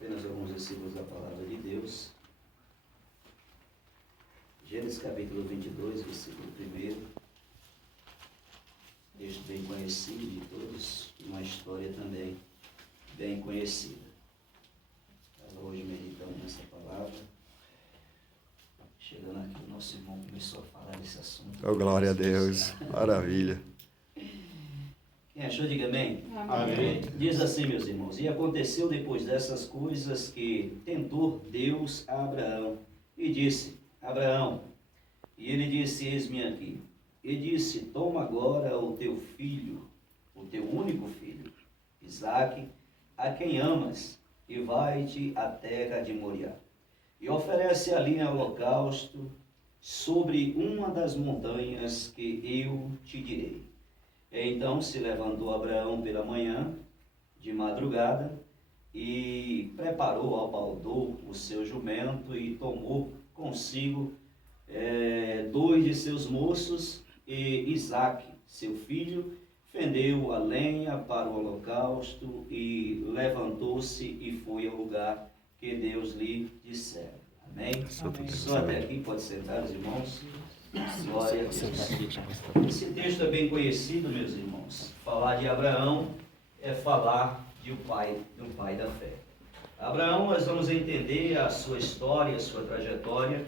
Apenas alguns versículos da palavra de Deus. Gênesis capítulo 22, versículo 1. Texto bem conhecido de todos, e uma história também bem conhecida. Hoje meditando nessa palavra. Chegando aqui, o nosso irmão começou a falar desse assunto. Oh, glória a Deus, maravilha. Quem achou, diga amém. Amém. Diz assim, meus irmãos: e aconteceu depois dessas coisas que tentou Deus a Abraão e disse: Abraão, e ele disse: eis-me aqui. E disse: toma agora o teu filho, o teu único filho, Isaque, a quem amas, e vai-te à terra de Moriá. E oferece ali em holocausto sobre uma das montanhas que eu te direi. Então se levantou Abraão pela manhã, de madrugada, e preparou ao baldor o seu jumento, e tomou consigo 2 de seus moços, e Isaque, seu filho, fendeu a lenha para o holocausto, e levantou-se e foi ao lugar que Deus lhe dissera. Amém? Só até aqui, pode sentar, os irmãos. Glória a Deus. Esse texto é bem conhecido, meus irmãos. Falar de Abraão é falar de um pai da fé. Abraão, nós vamos entender a sua história, a sua trajetória,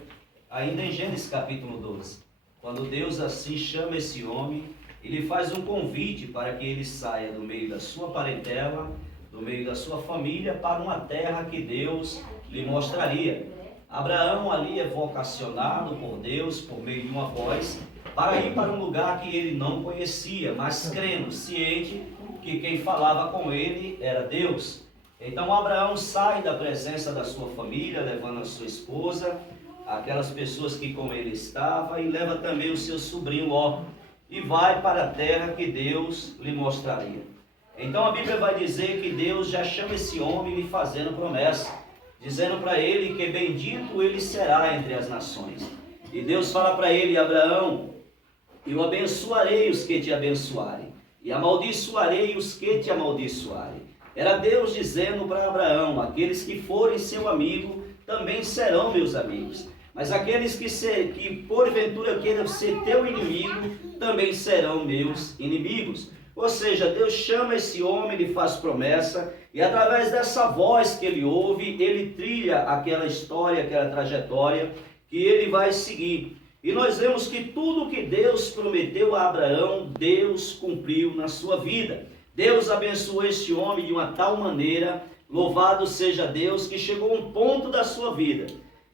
ainda em Gênesis capítulo 12. Quando Deus assim chama esse homem, ele faz um convite para que ele saia do meio da sua parentela, do meio da sua família, para uma terra que Deus lhe mostraria. Abraão ali é vocacionado por Deus, por meio de uma voz, para ir para um lugar que ele não conhecia, mas crendo, ciente que quem falava com ele era Deus. Então Abraão sai da presença da sua família, levando a sua esposa, aquelas pessoas que com ele estavam, e leva também o seu sobrinho Ló, e vai para a terra que Deus lhe mostraria. Então a Bíblia vai dizer que Deus já chama esse homem lhe fazendo promessa, dizendo para ele que bendito ele será entre as nações. E Deus fala para ele: Abraão, eu abençoarei os que te abençoarem, e amaldiçoarei os que te amaldiçoarem. Era Deus dizendo para Abraão: aqueles que forem seu amigo também serão meus amigos, mas aqueles que porventura queiram ser teu inimigo também serão meus inimigos. Ou seja, Deus chama esse homem, lhe faz promessa, e através dessa voz que ele ouve, ele trilha aquela história, aquela trajetória que ele vai seguir. E nós vemos que tudo que Deus prometeu a Abraão, Deus cumpriu na sua vida. Deus abençoou esse homem de uma tal maneira, louvado seja Deus, que chegou um ponto da sua vida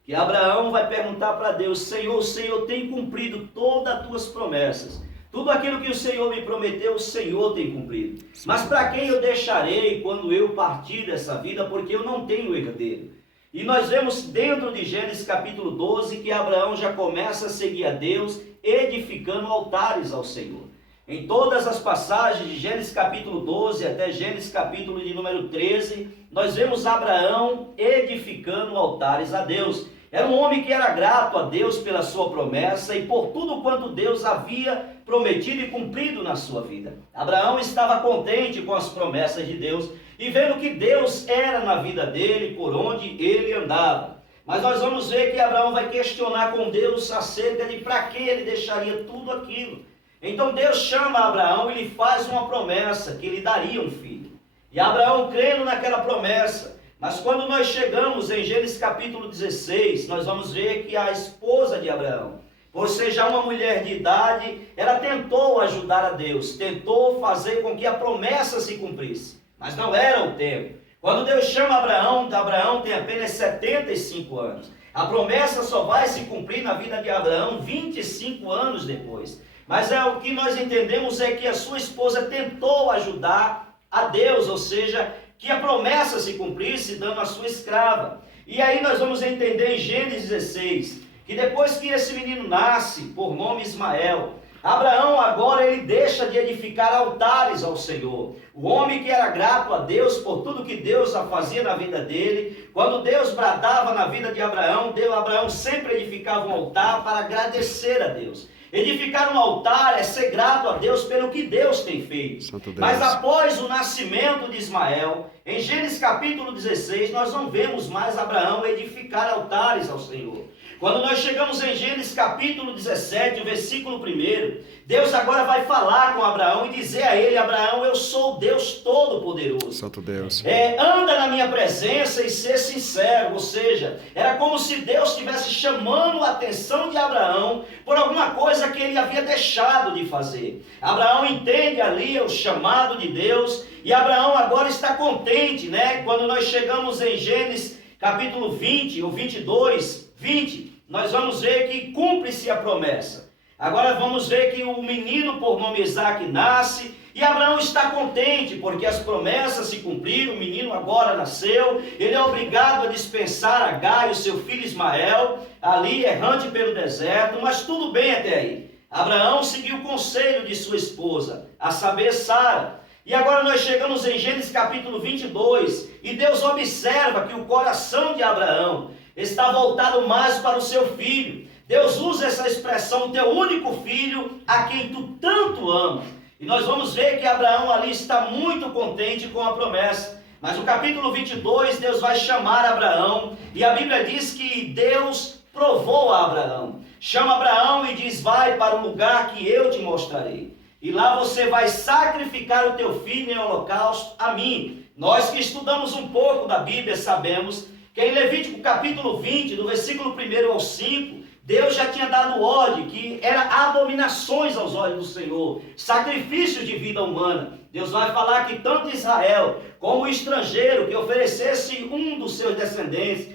que Abraão vai perguntar para Deus: Senhor, o Senhor tem cumprido todas as tuas promessas. Tudo aquilo que o Senhor me prometeu, o Senhor tem cumprido. Mas para quem eu deixarei quando eu partir dessa vida, porque eu não tenho herdeiro? E nós vemos dentro de Gênesis capítulo 12 que Abraão já começa a seguir a Deus, edificando altares ao Senhor. Em todas as passagens de Gênesis capítulo 12 até Gênesis capítulo de número 13, nós vemos Abraão edificando altares a Deus. Era um homem que era grato a Deus pela sua promessa e por tudo quanto Deus havia prometido e cumprido na sua vida. Abraão estava contente com as promessas de Deus e vendo que Deus era na vida dele, por onde ele andava. Mas nós vamos ver que Abraão vai questionar com Deus acerca de para que ele deixaria tudo aquilo. Então Deus chama Abraão e lhe faz uma promessa, que lhe daria um filho. E Abraão crendo naquela promessa. Mas quando nós chegamos em Gênesis capítulo 16, nós vamos ver que a esposa de Abraão, por ser já uma mulher de idade, ela tentou ajudar a Deus, tentou fazer com que a promessa se cumprisse, mas não era o tempo. Quando Deus chama Abraão, Abraão tem apenas 75 anos. A promessa só vai se cumprir na vida de Abraão 25 anos depois. Mas o que nós entendemos é que a sua esposa tentou ajudar a Deus, ou seja, que a promessa se cumprisse dando a sua escrava. E aí nós vamos entender em Gênesis 16, que depois que esse menino nasce, por nome Ismael, Abraão agora ele deixa de edificar altares ao Senhor. O homem que era grato a Deus por tudo que Deus fazia na vida dele, quando Deus bradava na vida de Abraão, Abraão sempre edificava um altar para agradecer a Deus. Edificar um altar é ser grato a Deus pelo que Deus tem feito. Santo Deus. Mas após o nascimento de Ismael, em Gênesis capítulo 16, nós não vemos mais Abraão edificar altares ao Senhor. Quando nós chegamos em Gênesis capítulo 17, o versículo 1, Deus agora vai falar com Abraão e dizer a ele: Abraão, eu sou o Deus Todo-Poderoso. Santo Deus. Anda na minha presença e ser sincero. Ou seja, era como se Deus estivesse chamando a atenção de Abraão por alguma coisa que ele havia deixado de fazer. Abraão entende ali o chamado de Deus e Abraão agora está contente, né? Quando nós chegamos em Gênesis capítulo 20, ou 22, 20, nós vamos ver que cumpre-se a promessa. Agora vamos ver que o menino por nome Isaque nasce e Abraão está contente porque as promessas se cumpriram, o menino agora nasceu, ele é obrigado a dispensar Agar e o seu filho Ismael, ali errante pelo deserto, mas tudo bem até aí. Abraão seguiu o conselho de sua esposa, a saber, Sara. E agora nós chegamos em Gênesis capítulo 22 e Deus observa que o coração de Abraão está voltado mais para o seu filho. Deus usa essa expressão, teu único filho, a quem tu tanto amas. E nós vamos ver que Abraão ali está muito contente com a promessa. Mas no capítulo 22, Deus vai chamar Abraão. E a Bíblia diz que Deus provou a Abraão. Chama Abraão e diz: vai para o lugar que eu te mostrarei. E lá você vai sacrificar o teu filho em holocausto a mim. Nós que estudamos um pouco da Bíblia sabemos que em Levítico capítulo 20, do versículo 1 ao 5, Deus já tinha dado ordem que era abominações aos olhos do Senhor, sacrifícios de vida humana. Deus vai falar que tanto Israel como o estrangeiro que oferecesse um dos seus descendentes,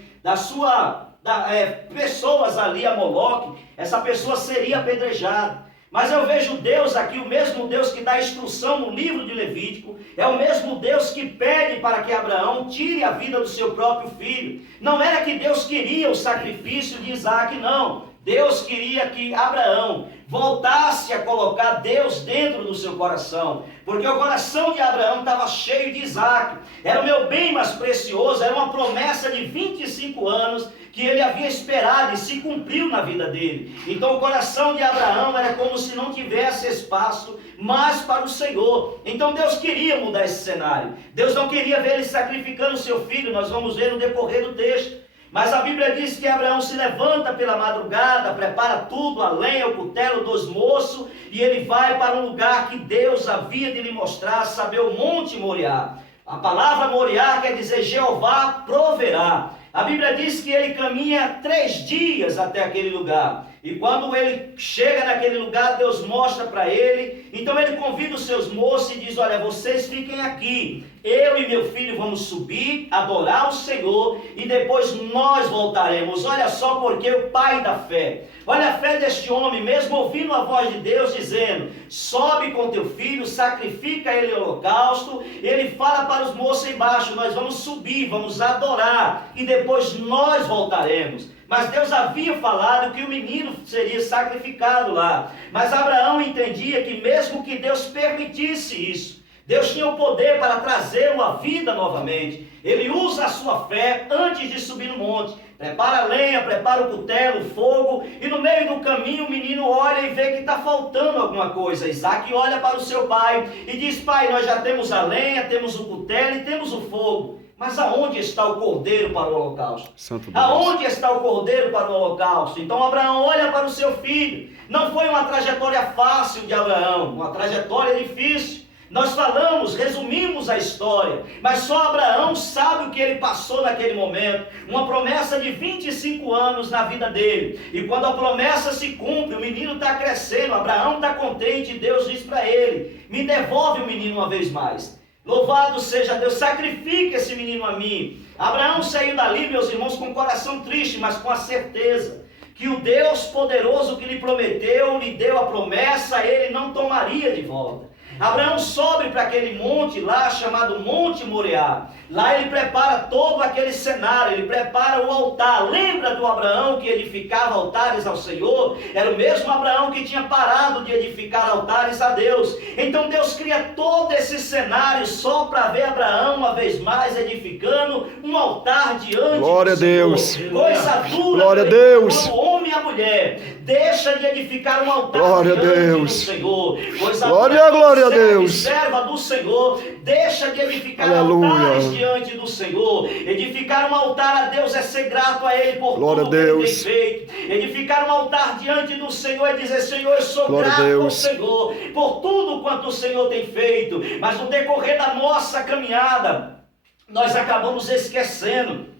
pessoas ali a Moloque, essa pessoa seria apedrejada. Mas eu vejo Deus aqui, o mesmo Deus que dá instrução no livro de Levítico, é o mesmo Deus que pede para que Abraão tire a vida do seu próprio filho. Não era que Deus queria o sacrifício de Isaque, não. Deus queria que Abraão voltasse a colocar Deus dentro do seu coração, porque o coração de Abraão estava cheio de Isaque. Era o meu bem mais precioso, era uma promessa de 25 anos que ele havia esperado e se cumpriu na vida dele. Então o coração de Abraão era como se não tivesse espaço mais para o Senhor. Então Deus queria mudar esse cenário. Deus não queria ver ele sacrificando o seu filho, nós vamos ver no decorrer do texto. Mas a Bíblia diz que Abraão se levanta pela madrugada, prepara tudo, a lenha, o cutelo dos moços, e ele vai para um lugar que Deus havia de lhe mostrar, saber, o Monte Moriá. A palavra Moriá quer dizer Jeová proverá. A Bíblia diz que ele caminha 3 dias até aquele lugar. E quando ele chega naquele lugar, Deus mostra para ele. Então ele convida os seus moços e diz: olha, vocês fiquem aqui. Eu e meu filho vamos subir, adorar o Senhor e depois nós voltaremos. Olha só porque o pai da fé. Olha a fé deste homem, mesmo ouvindo a voz de Deus dizendo: sobe com teu filho, sacrifica ele em holocausto. Ele fala para os moços embaixo: nós vamos subir, vamos adorar e depois nós voltaremos. Mas Deus havia falado que o menino seria sacrificado lá. Mas Abraão entendia que mesmo que Deus permitisse isso, Deus tinha o poder para trazê-lo à vida novamente. Ele usa a sua fé antes de subir no monte. Prepara a lenha, prepara o cutelo, o fogo, e no meio do caminho o menino olha e vê que está faltando alguma coisa. Isaque olha para o seu pai e diz: pai, nós já temos a lenha, temos o cutelo e temos o fogo. Mas aonde está o cordeiro para o holocausto? Aonde está o cordeiro para o holocausto? Então Abraão olha para o seu filho. Não foi uma trajetória fácil de Abraão, uma trajetória difícil. Nós falamos, resumimos a história, mas só Abraão sabe o que ele passou naquele momento. Uma promessa de 25 anos na vida dele. E quando a promessa se cumpre, o menino está crescendo, Abraão está contente, e Deus diz para ele: me devolve o menino uma vez mais. Louvado seja Deus, sacrifique esse menino a mim. Abraão saiu dali, meus irmãos, com o coração triste, mas com a certeza que o Deus poderoso que lhe prometeu, lhe deu a promessa, ele não tomaria de volta. Abraão sobe para aquele monte lá, chamado Monte Moriá. Lá ele prepara todo aquele cenário, ele prepara o altar. Lembra do Abraão que edificava altares ao Senhor? Era o mesmo Abraão que tinha parado de edificar altares a Deus. Então Deus cria todo esse cenário só para ver Abraão uma vez mais edificando um altar diante do Senhor. Glória a Deus. Coisa dura. Glória a Deus. Quando o homem e a mulher, deixa de edificar um altar Glória a diante Deus. do Senhor, pois a Glória, glória a Deus. serva do Senhor, deixa de edificar Aleluia. altares diante do Senhor. Edificar um altar a Deus é ser grato a Ele por Glória tudo a que Ele tem Deus. feito. Edificar um altar diante do Senhor é dizer: Senhor, eu sou Glória a grato ao Deus. Senhor por tudo quanto o Senhor tem feito. Mas no decorrer da nossa caminhada, nós acabamos esquecendo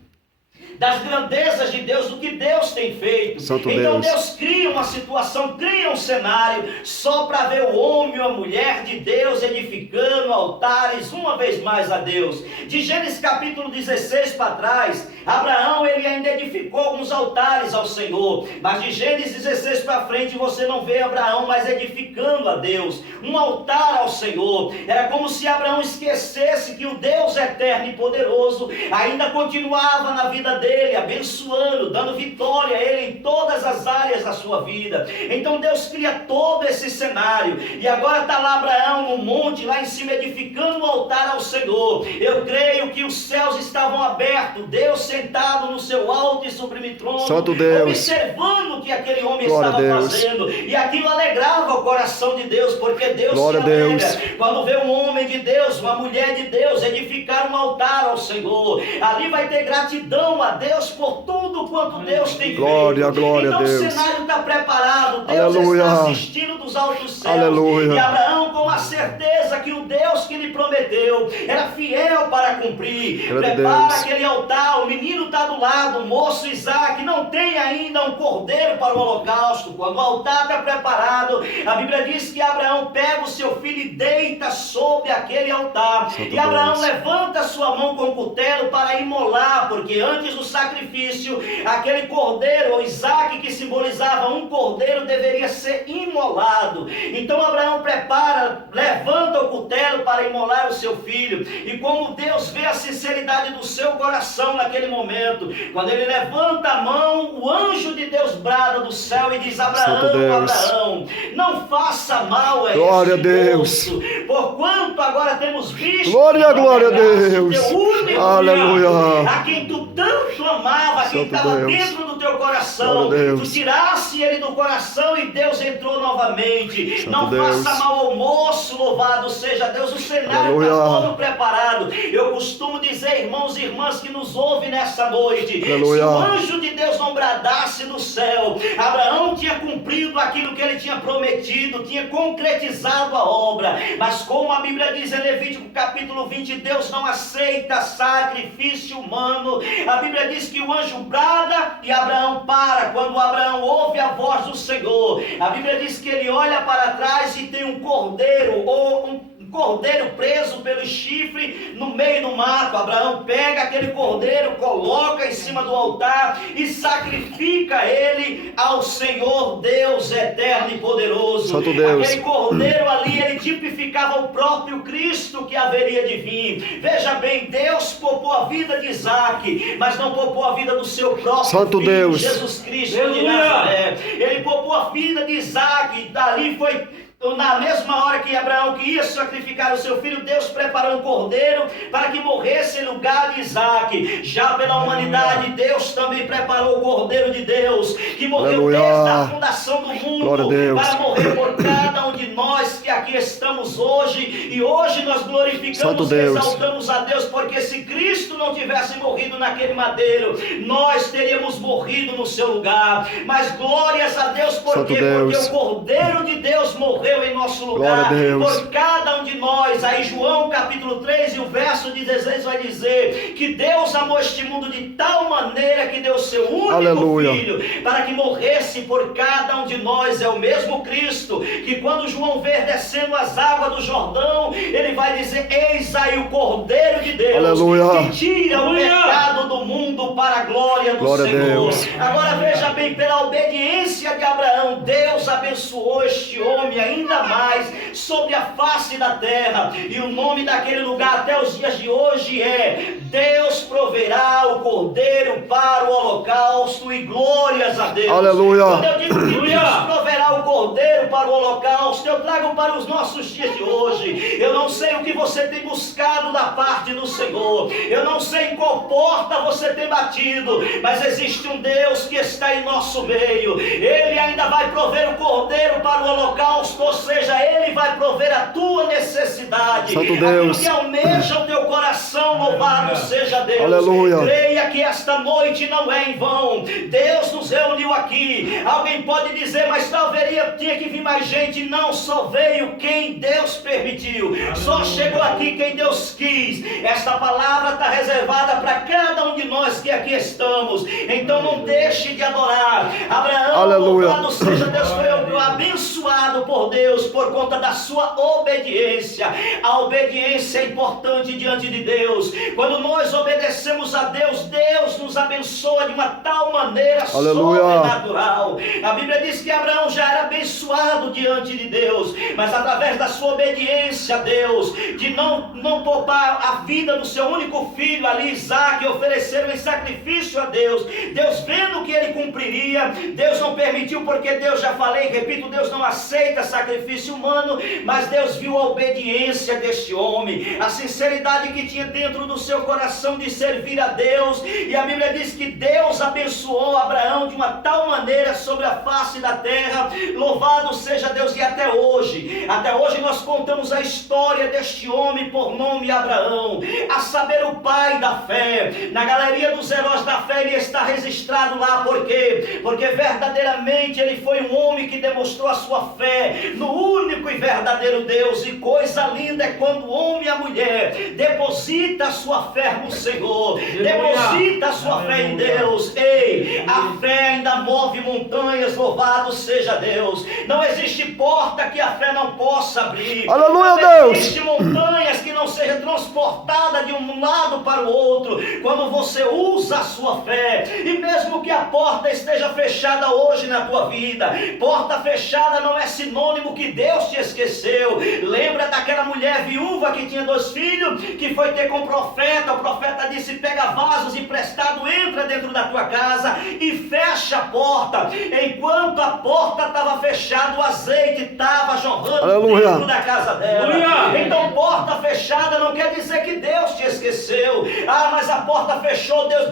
das grandezas de Deus, do que Deus tem feito. Santo Então Deus cria uma situação, cria um cenário só para ver o homem ou a mulher de Deus edificando altares uma vez mais a Deus. De Gênesis capítulo 16 para trás, Abraão ele ainda edificou alguns altares ao Senhor, mas de Gênesis 16 para frente você não vê Abraão mais edificando a Deus um altar ao Senhor. Era como se Abraão esquecesse que o Deus eterno e poderoso ainda continuava na vida dele, abençoando, dando vitória a ele em todas as áreas da sua vida. Então Deus cria todo esse cenário, e agora está lá Abraão no monte, lá em cima, edificando o altar ao Senhor. Eu creio que os céus estavam abertos, Deus sentado no seu alto e sublime trono, Santo Deus, observando o que aquele homem glória estava a Deus, fazendo, e aquilo alegrava o coração de Deus, porque Deus glória se a alegra Deus, quando vê um homem de Deus, uma mulher de Deus edificar um altar ao Senhor. Ali vai ter gratidão a Deus por tudo quanto Deus tem glória, feito. glória Então a Deus. o cenário está preparado, Deus Aleluia. está assistindo dos altos céus. Aleluia. E Abraão, com a certeza que o Deus que lhe prometeu era fiel para cumprir, Glória a prepara Deus. aquele altar. O menino está do lado, o moço Isaac não tem ainda um cordeiro para o holocausto. Quando o altar está preparado, a Bíblia diz que Abraão pega o seu filho e deita sobre aquele altar. Santo E Abraão Deus. levanta a sua mão com o cutelo para imolar, porque antes do sacrifício, aquele cordeiro, ou Isaac, que simbolizava um cordeiro, deveria ser imolado. Então Abraão prepara, levanta o cutelo para imolar o seu filho. E como Deus vê a sinceridade do seu coração naquele momento, quando ele levanta a mão, o anjo de Deus brada do céu e diz: Santo Deus. Abraão, não faça mal a Glória esse a Deus. moço, porquanto agora temos visto Glória, que não glória a negaste Deus. o teu único Aleluia. filho, a quem tu tanto amava, quem Santo estava Deus. dentro do teu coração. Glória a Deus. Tu tirasse ele do coração e Deus entrou novamente. Santo Não Deus. faça mal ao moço, louvado seja Deus. O cenário Aleluia. está todo preparado. Eu costumo dizer, irmãos e irmãs que nos ouvem nessa noite, Aleluia. se o anjo de Deus não bradasse no céu, Abraão tinha cumprido aquilo que ele tinha prometido, tinha concretizado a obra. Mas como a Bíblia diz em Levítico capítulo 20, Deus não aceita sacrifício humano. A Bíblia diz que o anjo brada e Abraão para. Quando Abraão ouve a voz do Senhor, a Bíblia diz que ele olha para trás e tem um cordeiro, ou um cordeiro preso pelo chifre no meio do mato. Abraão pega aquele cordeiro, coloca em cima do altar e sacrifica ele ao Senhor Deus eterno e poderoso. Santo Deus. Aquele cordeiro ali, ele tipificava o próprio Cristo que haveria de vir. Veja bem, Deus poupou a vida de Isaac, mas não poupou a vida do seu próprio Santo filho, Deus. Jesus Cristo de Nazaré. Ele poupou a vida de Isaac, e dali foi na mesma hora que Abraão ia sacrificar o seu filho, Deus preparou um cordeiro para que morresse em lugar de Isaac. Já pela humanidade, Deus também preparou o cordeiro de Deus, que morreu Aleluia. desde a fundação do Glória a mundo, Deus. para morrer por cada um de nós que aqui estamos hoje. E hoje nós Santo glorificamos e Deus. exaltamos a Deus, porque se Cristo não tivesse morrido naquele madeiro, nós teríamos morrido no seu lugar. Mas glórias a Deus, Santo porque Deus. o cordeiro de Deus morreu em nosso lugar, Glória a Deus. por cada um de nós. Aí João capítulo 3 e o verso 16 vai dizer que Deus amou este mundo de tal maneira que deu seu único Aleluia. filho para que morresse por cada um de nós. É o mesmo Cristo que quando João ver descendo as águas do Jordão, ele vai dizer: eis aí o Cordeiro de Deus, Aleluia. que tira o pecado do mundo para a glória do Glória a Senhor. Deus. Agora veja bem, pela obediência de Abraão, Deus abençoou este homem ainda mais sobre a face da terra, e o nome daquele lugar até os dias de hoje é: Deus proverá o cordeiro para o holocausto. E glórias a Deus. Aleluia. Quando eu digo que Deus proverá o cordeiro para o holocausto, eu trago para os nossos dias de hoje. Eu não sei o que você tem buscado da parte do Senhor, eu não sei em qual porta você tem batido, mas existe um Deus que está em nosso meio. Ele ainda vai prover o cordeiro para o holocausto, ou seja, Ele vai prover a tua necessidade, Santo aquilo Deus. que almeja o teu coração. Louvado seja Deus. Aleluia. Creia que esta noite não é em vão. Deus nos reuniu aqui. Alguém pode dizer, mas talvez tinha que vir mais gente. Não, só veio quem Deus permitiu. Só chegou aqui quem Deus quis. Esta palavra está reservada para cada um de nós que aqui estamos. Então não deixe de adorar. Abraão, Aleluia. louvado seja Deus, foi abençoado por Deus por conta da sua obediência. A obediência é importante diante de Deus. Quando nós obedecemos a Deus, Deus nos abençoa de uma tal maneira sobrenatural. A Bíblia diz que Abraão já era abençoado diante de Deus, mas através da sua obediência a Deus, de não poupar a vida do seu único filho ali, Isaque, ofereceram em sacrifício a Deus. Deus, vendo que ele cumpriria, Deus não permitiu, porque Deus, já falei, repito, Deus não aceita sacrifício humano, mas Deus viu a obediência deste homem, a sinceridade que tinha dentro do seu coração de servir a Deus. E a Bíblia diz que Deus abençoou Abraão de uma tal maneira sobre a face da terra. Louvado seja Deus. E até hoje nós contamos a história deste homem por nome Abraão, a saber, o pai da fé. Na galeria dos heróis da fé ele está registrado lá. Por quê? Porque verdadeiramente ele foi um homem que demonstrou a sua fé no único e verdadeiro Deus. E coisa linda é quando o homem e a mulher deposita a sua fé no Senhor, deposita a sua fé em Deus. Ei, a fé ainda move montanhas. Louvado seja Deus. Não existe porta que a fé não possa abrir. Aleluia, não Deus. existe montanhas que não seja transportada de um lado para o outro quando você usa a sua fé. E mesmo que a porta esteja fechada hoje na tua vida, porta fechada não é sinônimo que Deus te esqueceu. Lembra daquela mulher viúva que tinha 2 filhos, que foi ter com o profeta disse, pega vasos emprestados, entra dentro da tua casa e fecha a porta. Enquanto a porta estava fechada, o azeite estava jorrando dentro da casa dela. Então porta fechada não quer dizer que Deus te esqueceu. Mas a porta fechou, Deus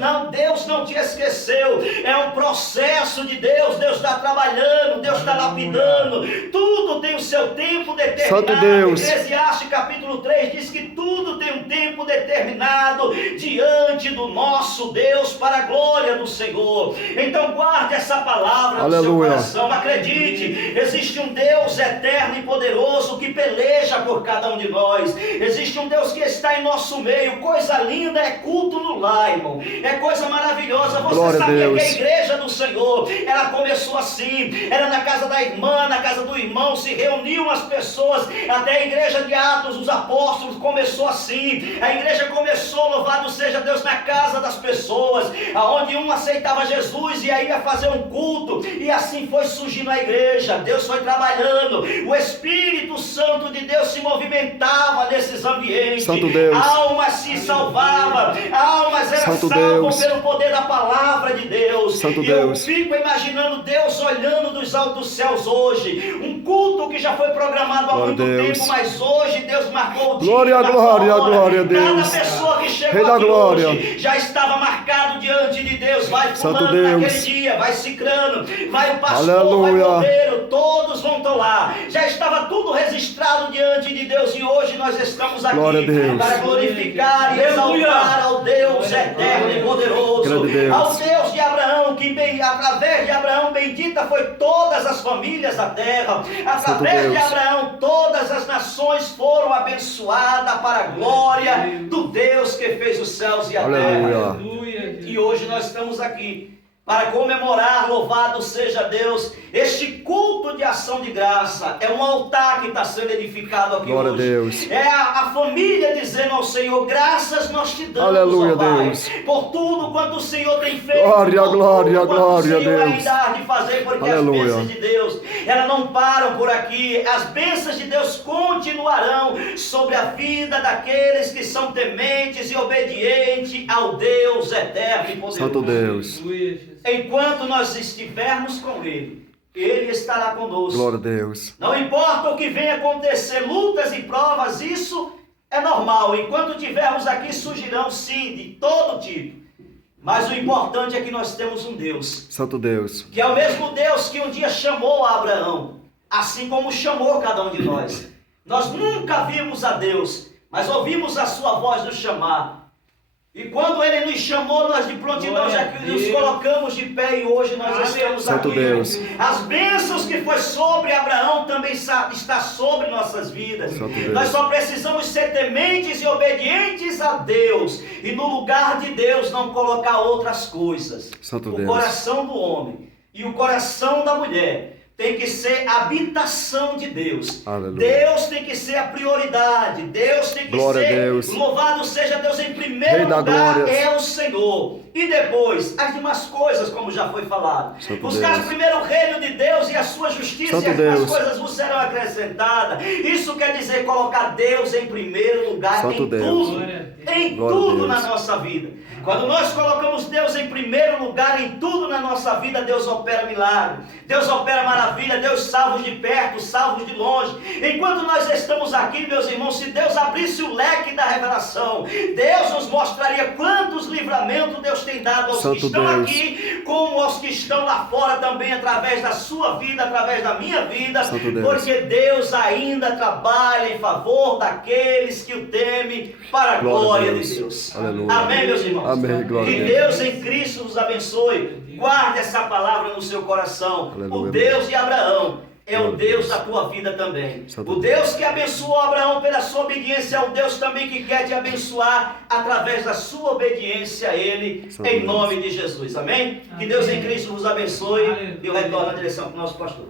não te esqueceu. É um processo de Deus. Deus está trabalhando, Deus está lapidando. Tudo tem o seu tempo determinado. Santo Deus. Eclesiastes capítulo 3 diz que tudo tem um tempo determinado diante do nosso Deus, para a glória do Senhor. Então guarde essa palavra no seu coração. Acredite, existe um Deus eterno e poderoso que peleja por cada um de nós. Existe um Deus que está em nosso meio. Coisa linda é culto no lar, irmão. É coisa maravilhosa. Você Glória sabia a Deus. que a igreja do Senhor, ela começou assim. Era na casa da irmã, na casa do irmão, se reuniam as pessoas. Até a igreja de Atos, os apóstolos, começou assim. A igreja começou, louvado seja Deus, na casa das pessoas, aonde um aceitava Jesus e aí ia fazer um culto, e assim foi surgindo a igreja. Deus foi trabalhando, o Espírito Santo de Deus se movimentava nesses ambientes. Santo Deus. Almas se salvavam, almas eram Santo salvas Deus. pelo poder da palavra de Deus. Santo E eu Deus. fico imaginando Deus olhando dos altos céus hoje, um culto que já foi programado há Glória muito a Deus. tempo, mas hoje Deus marcou o dia. Glória, da glória, hora. glória a Deus. Cada pessoa que chegou Rei da aqui glória. hoje já estava marcado diante de Deus. Vai Santo fulano Deus. naquele dia, vai cicrano, vai o pastor, Aleluia. vai o cordeiro, todos vão estar lá. Já estava tudo registrado diante de Deus, e hoje nós estamos aqui Glória a Deus. para glorificar e exaltar ao Deus eterno e poderoso, Glória a Deus. ao Deus de Abraão, que através de Abraão bendita foi todas as famílias da terra. Através de Deus. Abraão todas as nações foram abençoadas para a glória do Deus que fez os céus e a terra. Aleluia. E hoje nós estamos aqui para comemorar, louvado seja Deus, este culto de ação de graça. É um altar que está sendo edificado aqui Glória hoje. a Deus. É a família dizendo ao Senhor, graças nós te damos, Aleluia, ó Pai, Deus. por tudo quanto o Senhor tem feito, Glória, por glória, tudo quanto glória, o Senhor Deus. ainda há de fazer, porque Aleluia. as bênçãos de Deus, elas não param por aqui. As bênçãos de Deus continuarão sobre a vida daqueles que são tementes e obedientes ao Deus eterno e poderoso. Santo Deus. Enquanto nós estivermos com Ele, Ele estará conosco. Glória a Deus. Não importa o que venha acontecer, lutas e provas, isso é normal. Enquanto tivermos aqui, surgirão sim, de todo tipo. Mas o importante é que nós temos um Deus. Santo Deus. Que é o mesmo Deus que um dia chamou Abraão, assim como chamou cada um de nós. Nós nunca vimos a Deus, mas ouvimos a sua voz nos chamar. E quando Ele nos chamou, nós de prontidão já que nos colocamos de pé e hoje nós estamos Santo aqui. Deus. As bênçãos que foi sobre Abraão também está sobre nossas vidas. Santo Deus. Nós só precisamos ser tementes e obedientes a Deus. E no lugar de Deus não colocar outras coisas. Santo O Deus. coração do homem e o coração da mulher tem que ser a habitação de Deus. Aleluia. Deus tem que ser a prioridade. Deus tem que Glória a ser. Deus. Louvado seja Deus em primeiro Rei da lugar, glória. é o Senhor. E depois, as demais coisas, como já foi falado. Santo Buscar Deus. primeiro o reino de Deus e a sua justiça, Santo e as demais Deus. coisas vos serão acrescentadas. Isso quer dizer colocar Deus em primeiro lugar Santo em Deus. tudo. Em Glória a tudo Deus. na nossa vida. Quando nós colocamos Deus em primeiro lugar em tudo na nossa vida, Deus opera milagre, Deus opera maravilha, Deus salva os de perto, salva os de longe. Enquanto nós estamos aqui, meus irmãos, se Deus abrisse o leque da revelação, Deus nos mostraria quantos livramentos Deus tem dado aos Santo que estão Deus. aqui, como aos que estão lá fora também, através da sua vida, através da minha vida, Santo Deus. porque Deus ainda trabalha em favor daqueles que o temem para a glória de Deus. Aleluia. Amém, meus irmãos? Amém, glória Que a Deus. Deus em Cristo nos abençoe. Guarde essa palavra no seu coração. Aleluia. O Deus de Abraão é Glória o a Deus Deus. da tua vida também. Santo O Deus que abençoou Abraão pela sua obediência é o Deus também que quer te abençoar através da sua obediência a Ele, Santo em Deus. nome de Jesus. Amém? Que Deus em Cristo nos abençoe. E eu retorno a direção para o nosso pastor.